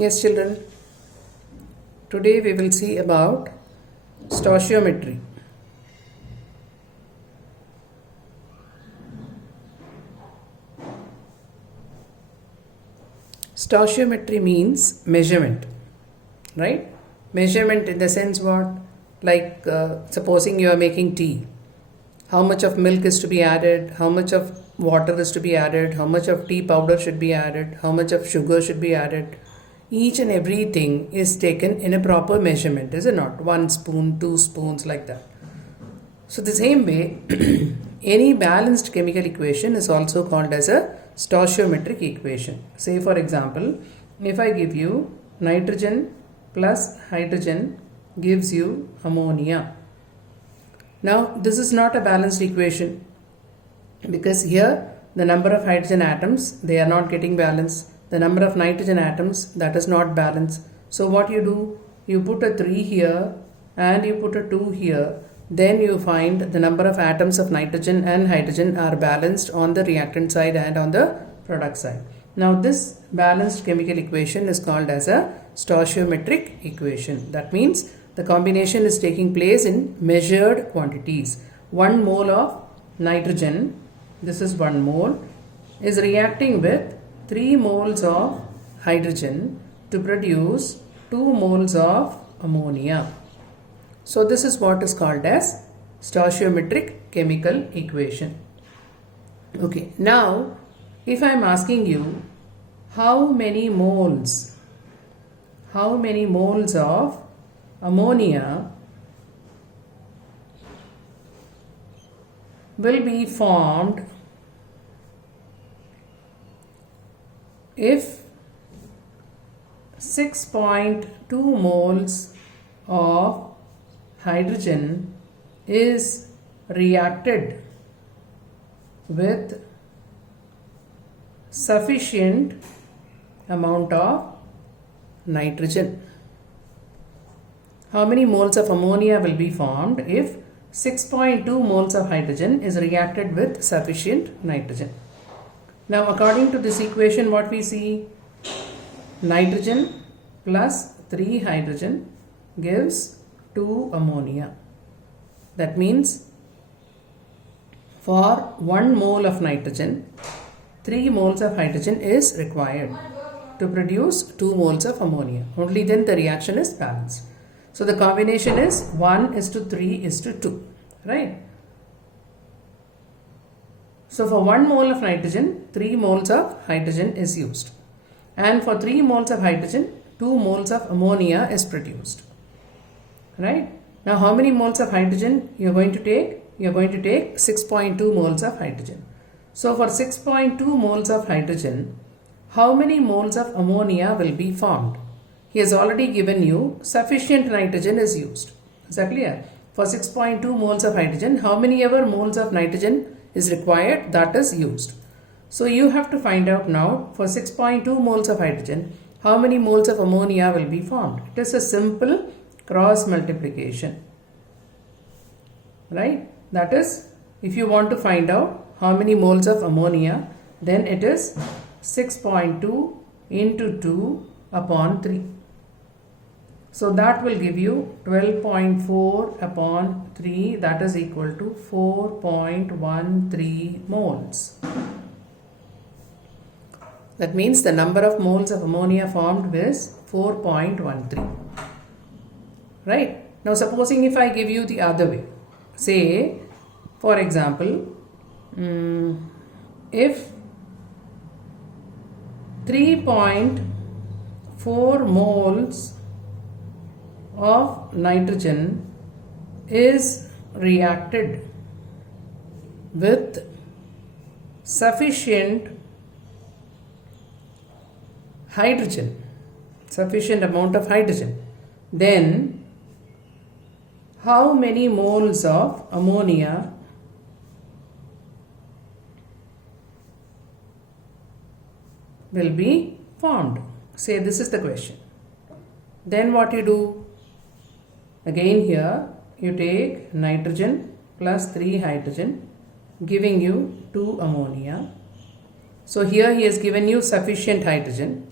Yes, children. Today we will see about stoichiometry. Stoichiometry means measurement, right? Measurement in the sense what? Like supposing you are making tea. How much of milk is to be added? How much of water is to be added? How much of tea powder should be added? How much of sugar should be added? Each and everything is taken in a proper measurement, is it not? 1 spoon, 2 spoons, like that. So the same way, any balanced chemical equation is also called as a stoichiometric equation. Say for example, if I give you nitrogen plus hydrogen gives you ammonia. Now this is not a balanced equation because here the number of hydrogen atoms, they are not getting balanced. The number of nitrogen atoms, that is not balanced. So what you do? You put a 3 here and you put a 2 here. Then you find the number of atoms of nitrogen and hydrogen are balanced on the reactant side and on the product side. Now this balanced chemical equation is called as a stoichiometric equation. That means the combination is taking place in measured quantities. 1 mole of nitrogen, this is 1 mole, is reacting with 3 moles of hydrogen to produce 2 moles of ammonia. So this is what is called as stoichiometric chemical equation. Okay, now if I am asking you how many moles of ammonia will be formed if 6.2 moles of hydrogen is reacted with sufficient amount of nitrogen. How many moles of ammonia will be formed if 6.2 moles of hydrogen is reacted with sufficient nitrogen? Now according to this equation, what we see? Nitrogen plus 3 hydrogen gives 2 ammonia. That means for 1 mole of nitrogen, 3 moles of hydrogen is required to produce 2 moles of ammonia. Only then the reaction is balanced. So the combination is 1:3:2, right? So for 1 mole of nitrogen, 3 moles of hydrogen is used. And for 3 moles of hydrogen, 2 moles of ammonia is produced. Right? Now how many moles of hydrogen you are going to take? You are going to take 6.2 moles of hydrogen. So for 6.2 moles of hydrogen, how many moles of ammonia will be formed? He has already given you sufficient nitrogen is used. Is that clear? For 6.2 moles of hydrogen, how many ever moles of nitrogen is required, that is used. So you have to find out now for 6.2 moles of hydrogen, how many moles of ammonia will be formed. It is a simple cross multiplication, right? That is, if you want to find out how many moles of ammonia, then it is 6.2 into 2 upon 3. So that will give you 12.4 upon 3, that is equal to 4.13 moles. That means the number of moles of ammonia formed is 4.13. Right? Now supposing if I give you the other way, say for example, if 3.4 moles of nitrogen is reacted with sufficient hydrogen, sufficient amount of hydrogen, then how many moles of ammonia will be formed? Say this is the question. Then what you do? Again here you take nitrogen plus 3 hydrogen giving you 2 ammonia. So here he has given you sufficient hydrogen.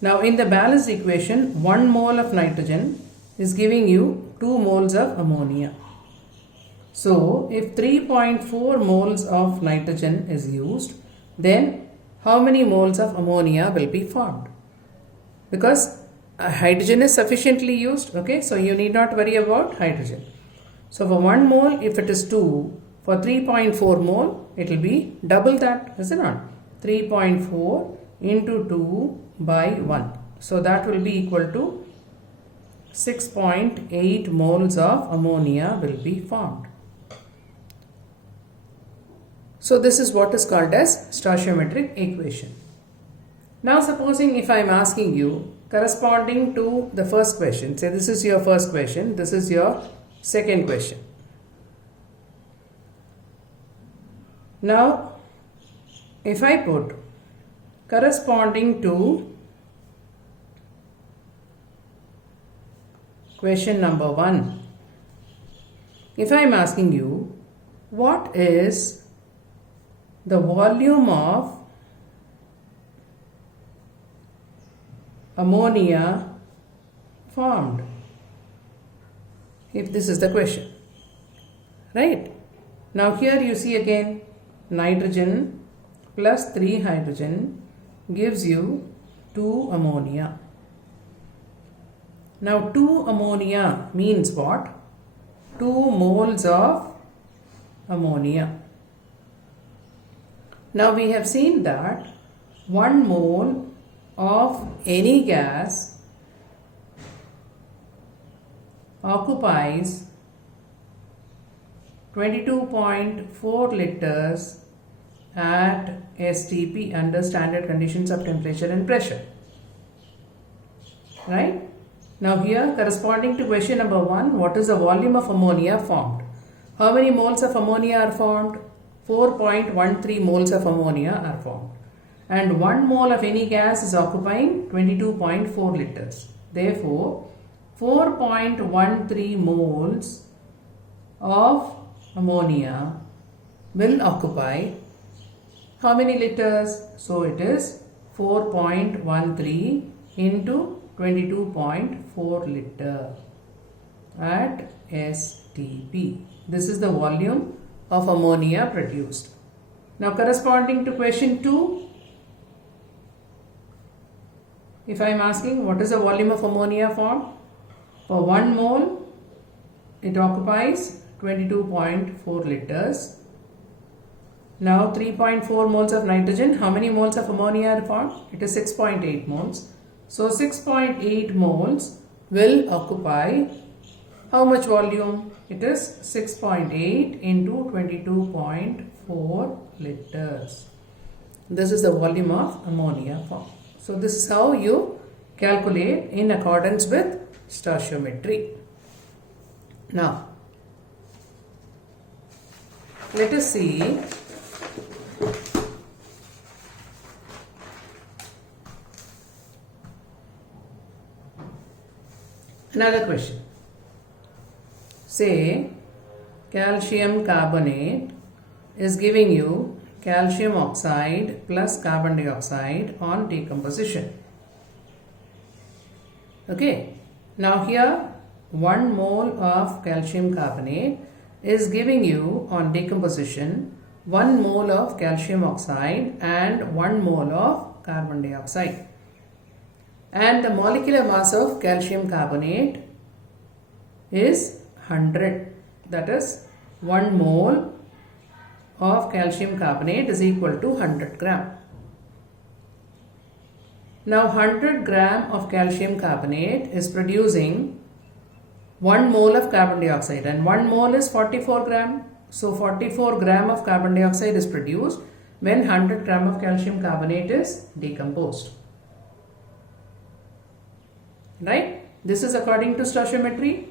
Now in the balanced equation, 1 mole of nitrogen is giving you 2 moles of ammonia. So if 3.4 moles of nitrogen is used, then how many moles of ammonia will be formed? Because hydrogen is sufficiently used, okay, so you need not worry about hydrogen. So for 1 mole, if it is 2, for 3.4 mole, it will be double that, is it not? 3.4 into 2 by 1. So that will be equal to 6.8 moles of ammonia will be formed. So this is what is called as stoichiometric equation. Now supposing if I am asking you corresponding to the first question, say this is your first question, this is your second question. Now if I put corresponding to question number 1, if I am asking you what is the volume of ammonia formed, if this is the question, right? Now here you see again nitrogen plus 3 hydrogen gives you 2 ammonia. Now 2 ammonia means what? 2 moles of ammonia. Now we have seen that 1 mole of any gas occupies 22.4 liters at STP under standard conditions of temperature and pressure. Right? Now here corresponding to question number 1, what is the volume of ammonia formed? How many moles of ammonia are formed? 4.13 moles of ammonia are formed. And 1 mole of any gas is occupying 22.4 liters. Therefore, 4.13 moles of ammonia will occupy how many liters? So it is 4.13 into 22.4 liter at STP. This is the volume of ammonia produced. Now corresponding to question 2, if I am asking what is the volume of ammonia formed? For 1 mole, it occupies 22.4 liters. Now 3.4 moles of nitrogen, how many moles of ammonia are formed? It is 6.8 moles. So 6.8 moles will occupy how much volume? It is 6.8 into 22.4 liters. This is the volume of ammonia formed. So this is how you calculate in accordance with stoichiometry. Now, let us see another question. Say calcium carbonate is giving you calcium oxide plus carbon dioxide on decomposition. Okay. Now here 1 mole of calcium carbonate is giving you on decomposition 1 mole of calcium oxide and 1 mole of carbon dioxide. And the molecular mass of calcium carbonate is 100. That is 1 mole of calcium carbonate is equal to 100 gram. Now 100 gram of calcium carbonate is producing 1 mole of carbon dioxide, and 1 mole is 44 gram. So 44 gram of carbon dioxide is produced when 100 gram of calcium carbonate is decomposed. Right? This is according to stoichiometry.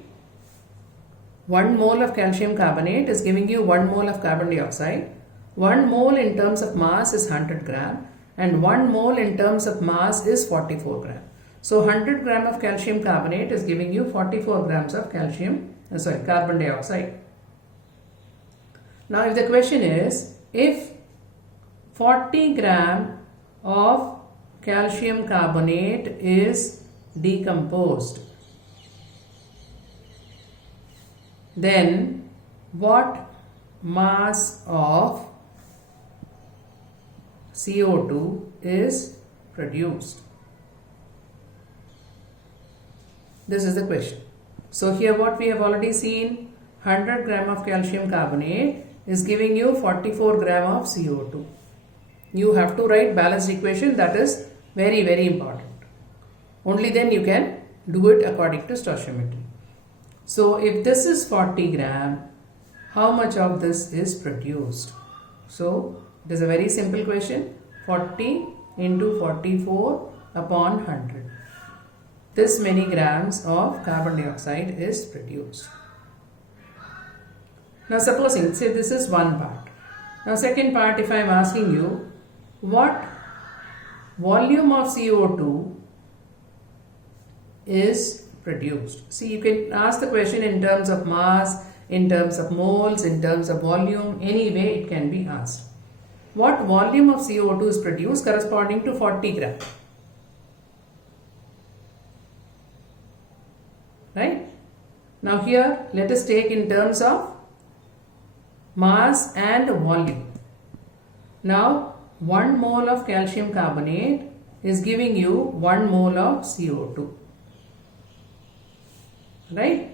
1 mole of calcium carbonate is giving you 1 mole of carbon dioxide. 1 mole in terms of mass is 100 gram and 1 mole in terms of mass is 44 gram. So 100 gram of calcium carbonate is giving you 44 grams of carbon dioxide. Now if the question is, if 40 gram of calcium carbonate is decomposed, then what mass of CO2 is produced? This is the question. So here what we have already seen, 100 gram of calcium carbonate is giving you 44 gram of CO2. You have to write balanced equation, that is very, very important. Only then you can do it according to stoichiometry. So if this is 40 gram, how much of this is produced? So it is a very simple question. 40 into 44 upon 100. This many grams of carbon dioxide is produced. Now supposing, say this is one part. Now second part, if I am asking you, what volume of CO2 is produced? See, you can ask the question in terms of mass, in terms of moles, in terms of volume, any way it can be asked. What volume of CO2 is produced corresponding to 40 gram? Right? Now here let us take in terms of mass and volume. Now 1 mole of calcium carbonate is giving you 1 mole of CO2. Right?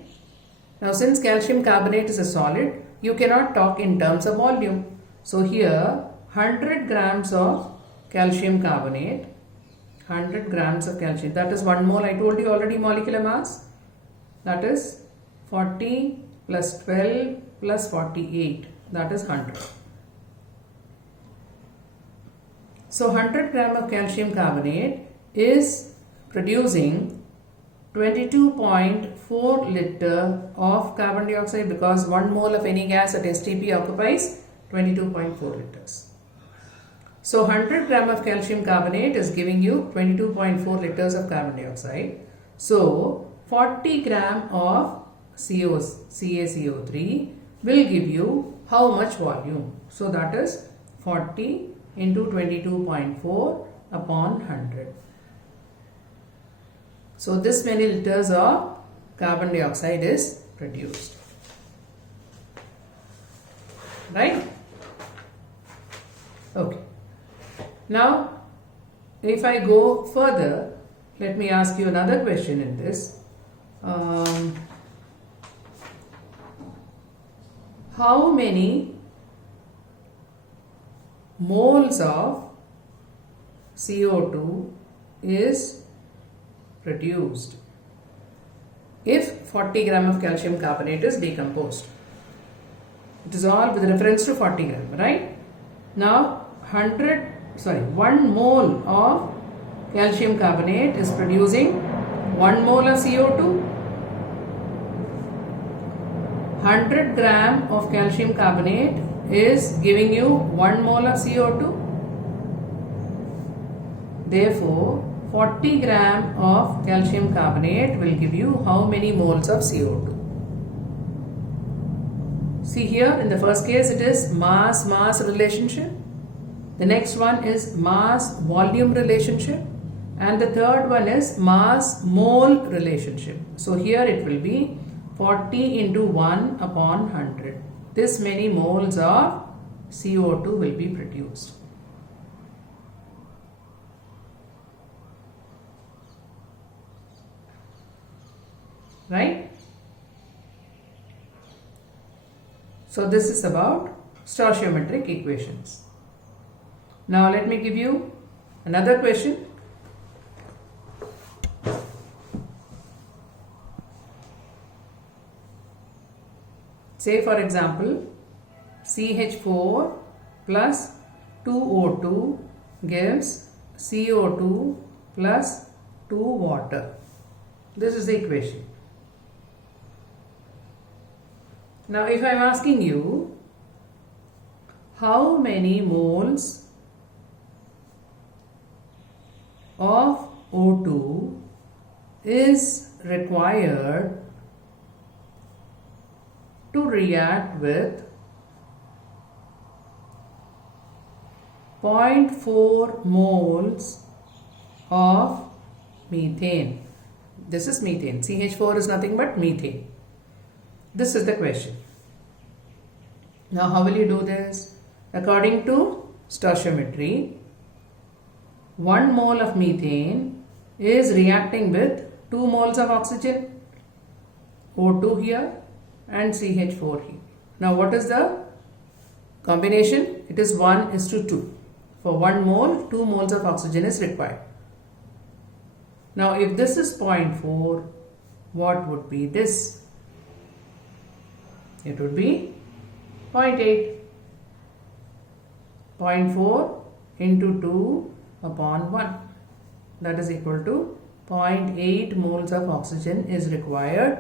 Now since calcium carbonate is a solid, you cannot talk in terms of volume. So here 100 grams of calcium carbonate, 100 grams of calcium, that is 1 mole. I told you already molecular mass. That is 40 plus 12 plus 48, that is 100. So 100 gram of calcium carbonate is producing 22.4 liter of carbon dioxide, because 1 mole of any gas at STP occupies 22.4 liters. So 100 gram of calcium carbonate is giving you 22.4 liters of carbon dioxide. So 40 gram of CaCO3 will give you how much volume? So that is 40 into 22.4 upon 100. So this many liters of carbon dioxide is produced. Right? Okay. Now, if I go further, let me ask you another question in this. How many moles of CO2 is produced if 40 gram of calcium carbonate is decomposed? It is all with reference to 40 gram, right? Now 1 mole of calcium carbonate is producing 1 mole of CO2. 100 gram of calcium carbonate is giving you 1 mole of CO2. Therefore, 40 gram of calcium carbonate will give you how many moles of CO2? See here, in the first case it is mass-mass relationship. The next one is mass-volume relationship. And the third one is mass-mole relationship. So here it will be 40 into 1 upon 100. This many moles of CO2 will be produced. Right? So this is about stoichiometric equations. Now let me give you another question. Say for example, CH4 plus 2O2 gives CO2 plus 2 water. This is the equation. Now if I am asking you how many moles of O2 is required to react with 0.4 moles of methane. This is methane. CH4 is nothing but methane. This is the question. Now how will you do this? According to stoichiometry, 1 mole of methane is reacting with 2 moles of oxygen, O2 here and CH4 here. Now what is the combination? It is 1:2. For 1 mole, 2 moles of oxygen is required. Now if this is 0.4, what would be this? It would be 0.8. 0.4 into 2 upon 1. That is equal to 0.8 moles of oxygen is required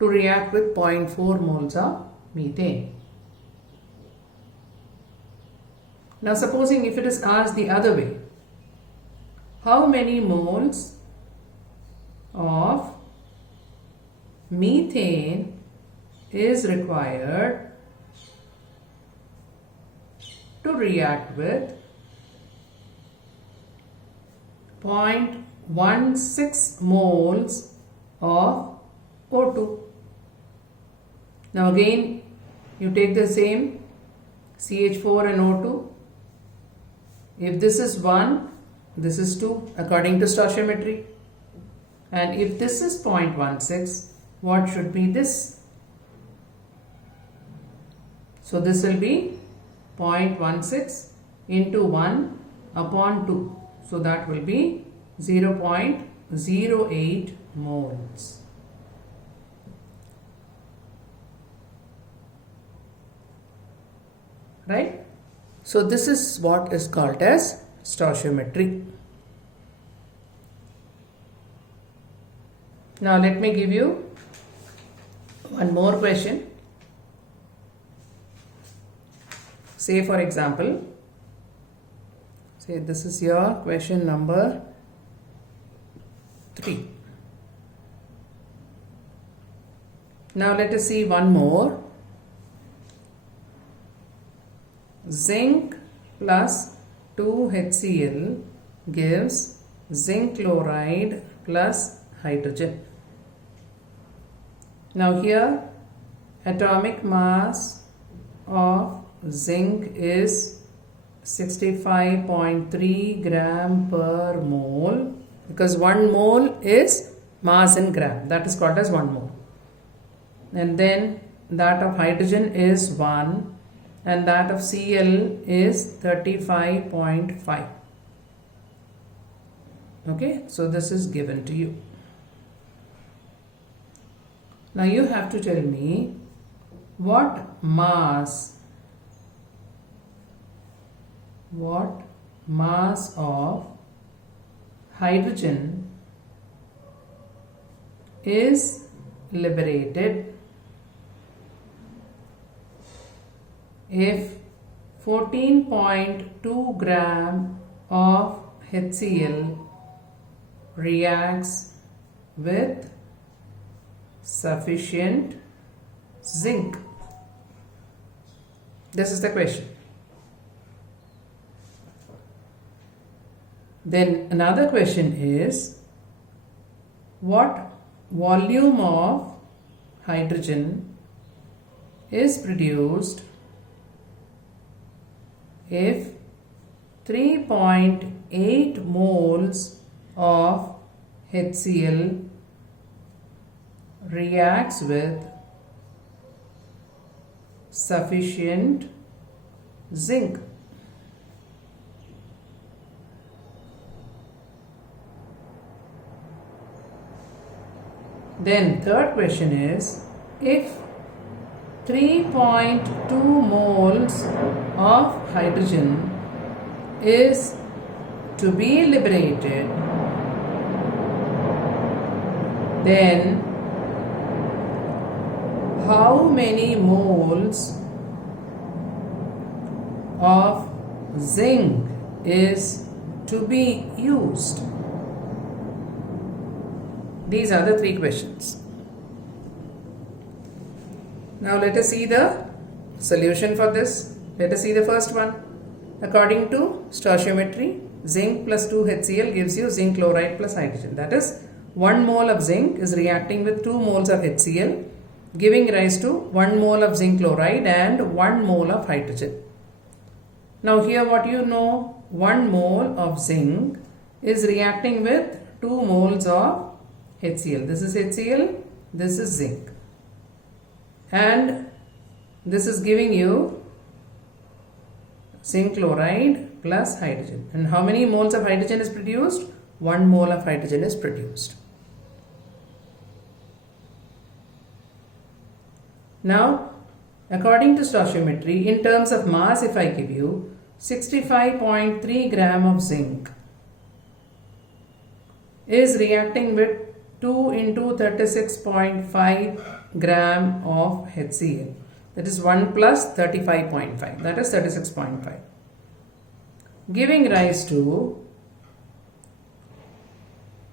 to react with 0.4 moles of methane. Now supposing if it is asked the other way, how many moles of methane is required to react with 0.16 moles of O2. Now again you take the same CH4 and O2. If this is 1, this is 2 according to stoichiometry. And if this is 0.16, what should be this? So this will be 0.16 into 1 upon 2. So that will be 0.08 moles. Right? So this is what is called as stoichiometry. Now let me give you one more question. Say for example, say this is your question number 3. Now let us see one more. Zinc plus 2HCl gives zinc chloride plus hydrogen. Now here atomic mass of zinc is 65.3 gram per mole, because 1 mole is mass in gram, that is called as 1 mole. And then that of hydrogen is 1 and that of Cl is 35.5. Okay, so this is given to you. Now you have to tell me what mass of hydrogen is liberated if 14.2 gram of HCl reacts with sufficient zinc. This is the question. Then another question is, what volume of hydrogen is produced if 3.8 moles of HCl reacts with sufficient zinc? Then third question is, if 3.2 moles of hydrogen is to be liberated, then how many moles of zinc is to be used? These are the 3 questions. Now let us see the solution for this. Let us see the first one. According to stoichiometry, zinc plus 2 HCl gives you zinc chloride plus hydrogen. That is, 1 mole of zinc is reacting with 2 moles of HCl, giving rise to 1 mole of zinc chloride and 1 mole of hydrogen. Now here what you know, 1 mole of zinc is reacting with 2 moles of HCl. This is HCl, this is zinc. And this is giving you zinc chloride plus hydrogen. And how many moles of hydrogen is produced? 1 mole of hydrogen is produced. Now, according to stoichiometry, in terms of mass, if I give you 65.3 gram of zinc is reacting with 2 into 36.5 gram of HCl. That is 1 plus 35.5. That is 36.5. Giving rise to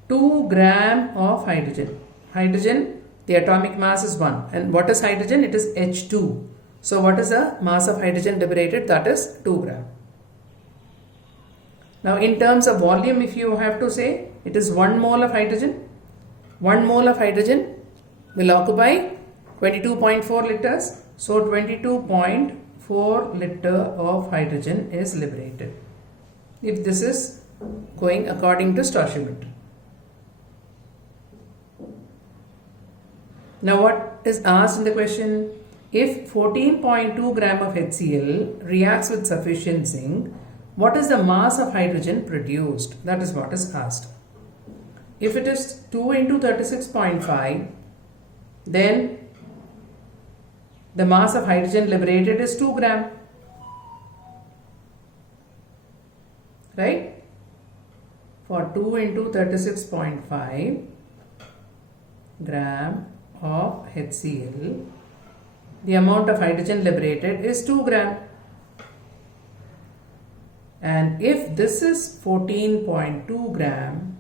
2 gram of hydrogen. Hydrogen, the atomic mass is 1. And what is hydrogen? It is H2. So what is the mass of hydrogen liberated? That is 2 gram. Now in terms of volume, if you have to say, it is 1 mole of hydrogen. 1 mole of hydrogen will occupy 22.4 liters. So 22.4 liter of hydrogen is liberated, if this is going according to stoichiometry. Now what is asked in the question? If 14.2 gram of HCl reacts with sufficient zinc, what is the mass of hydrogen produced? That is what is asked. If it is 2 into 36.5, then the mass of hydrogen liberated is 2 gram. Right? For 2 into 36.5 gram of HCl, the amount of hydrogen liberated is 2 gram. And if this is 14.2 gram,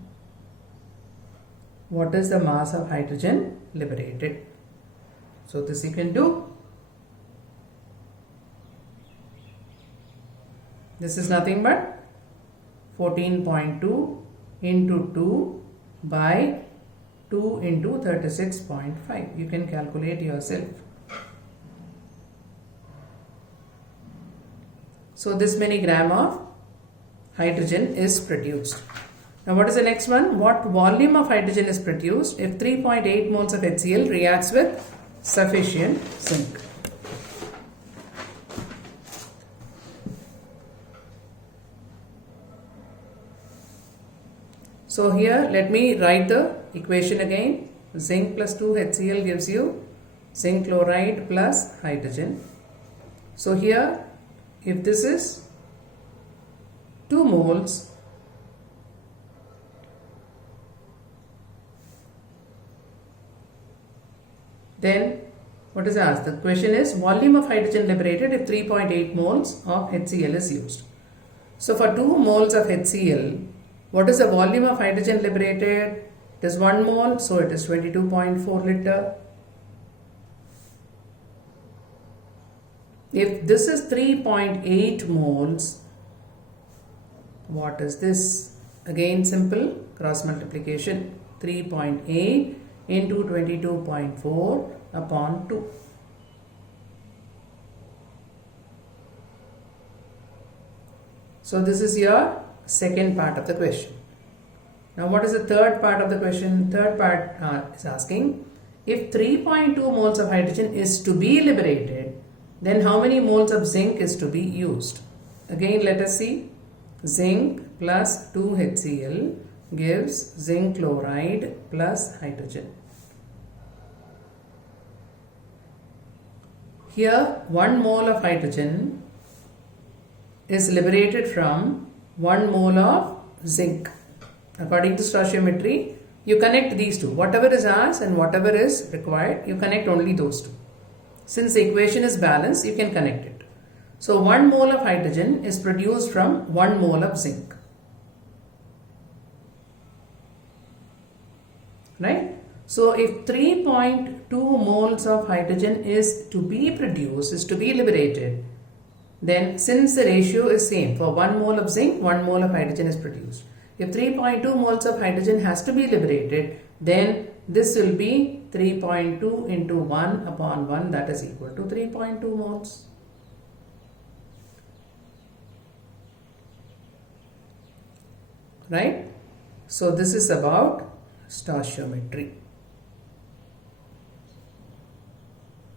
what is the mass of hydrogen liberated? So this you can do. This is nothing but 14.2 into 2 by 2 into 36.5. You can calculate yourself. So this many gram of hydrogen is produced. Now what is the next one? What volume of hydrogen is produced if 3.8 moles of HCl reacts with sufficient zinc? So here let me write the equation again. Zinc plus 2 HCl gives you zinc chloride plus hydrogen. So here, if this is 2 moles, then what is asked? The question is volume of hydrogen liberated if 3.8 moles of HCl is used. So for 2 moles of HCl, what is the volume of hydrogen liberated? It is 1 mole, so it is 22.4 liter. If this is 3.8 moles, what is this? Again simple cross multiplication. 3.8 into 22.4 upon 2. So this is your second part of the question. Now what is the third part of the question? Third part is asking, if 3.2 moles of hydrogen is to be liberated, then how many moles of zinc is to be used? Again let us see. Zinc plus 2 HCl gives zinc chloride plus hydrogen. Here 1 mole of hydrogen is liberated from 1 mole of zinc. According to stoichiometry, you connect these two. Whatever is asked and whatever is required, you connect only those two. Since the equation is balanced, you can connect it. So 1 mole of hydrogen is produced from 1 mole of zinc. Right? So if 3.2 moles of hydrogen is to be produced, is to be liberated, then since the ratio is same, for 1 mole of zinc, 1 mole of hydrogen is produced. If 3.2 moles of hydrogen has to be liberated, then this will be 3.2 into 1 upon 1, that is equal to 3.2 moles. Right? So this is about stoichiometry.